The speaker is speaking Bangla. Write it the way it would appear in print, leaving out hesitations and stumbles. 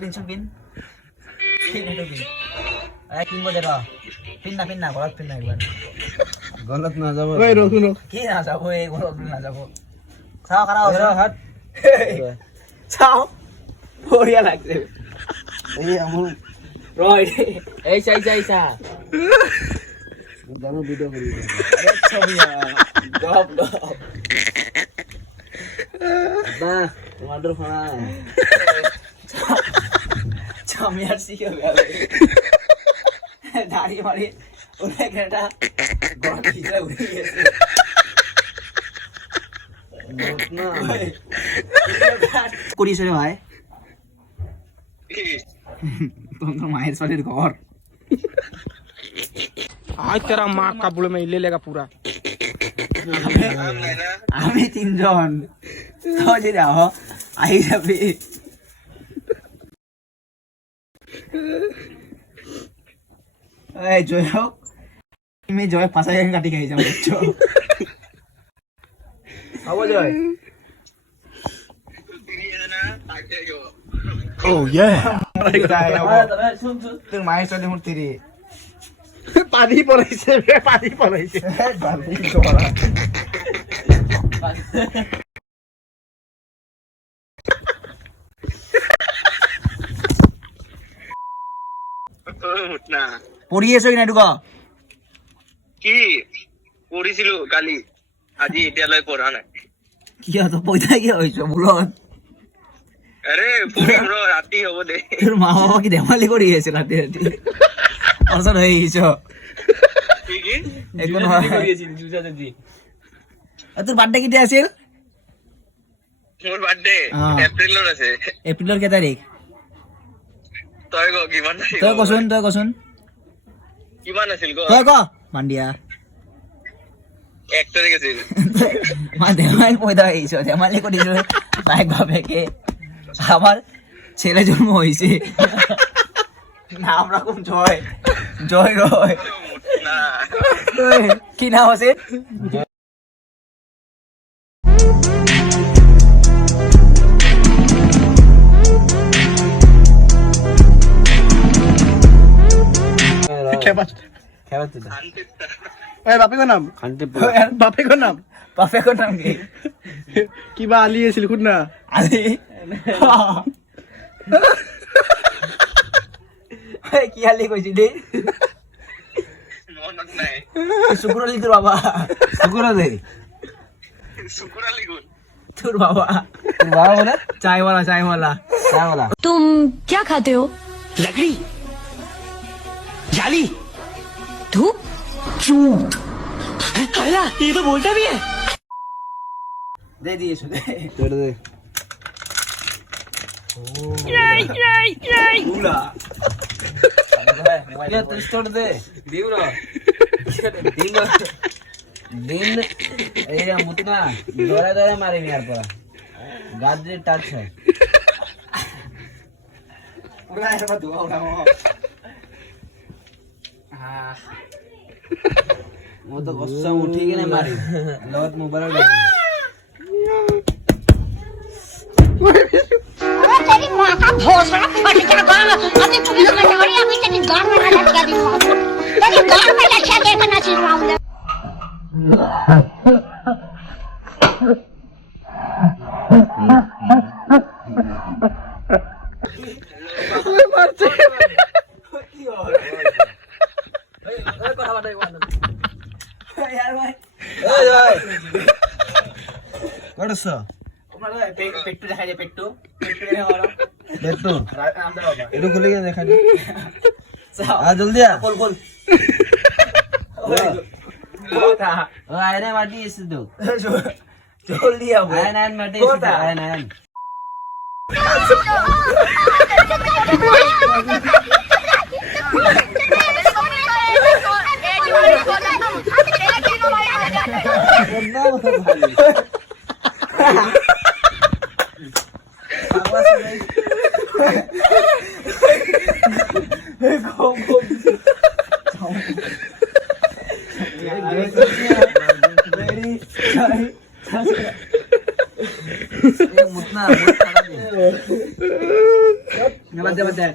পিনচোন পিন এইটো পিন কিনিব দে ৰ পিন না ঘৰত পিন না একবাৰ গলত না যাব ওই রসুন কি না যাব এই ঘৰত না যাব চাও কারা হাত চাও বঢ়িয়া লাগছে এই আমল রয় এই চাই জানো ভিডিও করি আরে ছবি গপ বা তোমাদের ফান আমি আর শিখে গেল দাঁড়িয়ে মারি ওরা একটা গড় ভিতরে উঠে গেছে না করিস রে ভাই তোমার মায়ের সাথের ঘর आज तेरा माँ का बुल में ले लेगा पूरा আমি তিনজন তো যে যাও আই যাবে এই জয় হোক আমি জয় পাশা গেন কাটি খাই যাম বুঝছো হবো জয় ओह ये তোর মায়ের সাথে মূর্তি রে पानी पड़ाइছে पानी पड़ाइছে না পড়িয়েছো কিনা ঢুকা কি পঢ়িছিলো কালি আজি এতিয়ালৈ পঢ়া নাই কি হতো পয়সা কি হইছো বুলত আরে পঢ়িম ৰ ৰাতি হ'ব দে তোর মা বাবা কি ধেমালি করে গেছে রাতে রাতে অসর হয়ে গেছো কি কি এখন তোর বার্থডে কেটে আছিল মোৰ বাৰ্থডে এপ্ৰিলৰ আছে এপ্রিলের কে তারিখ তই ক কিমান আছিল তই কচোন কিমান আছিল ক তই ক মান্ডিয়া 1 তাৰিখ আছিল মা ধেমালি পয়দা হয়েছো ধেমালি করেছো লাইক ভাবেকে আবার ছেলে জন্ম হয়েছে নাম রকম জয় রয় না কি নাম আছে क्या बात ओए बापे को नाम बापे को नाम বাপে কোন নাম কি কিবা আলি আছিল খুদ না আলি কি আলি কইছিলি মনত নাই শুকুর আলী তোর বাবা শুকুর আলী গুণ তোর বাবা बोला চায়ওয়ালা तुम क्या खाते हो? लकड़ी जाली धूप? ये तो बोलता भी है দে দিয়েছো দে कर दे উলা ये तो स्टोर दे দিও না दिन ए मुतना दौरा मारे यार पर गाजरे टच है উলা এবার দুয়া উঠাবো হ্যাঁ वो तो गुस्सा उठी के नहीं मारी लौट मुबारक तेरी माँ का भोसड़ा फट गया गाना अभी तुम लोग लड़ी अभी तेरी गान में लग गया दिमाग तेरी गान में लग गया देखना चाहिए मामला कड़सो পেট্টু দেখা যায় পেট্টু দেখা হলো देखो আমরা বাবা एडो खुले के देखा आ जल्दी आ বল ओ आए ना माटी इस दो জলদি আবো आए ना माटी इस दो आए ना मुतना বাদ দে বাদ দে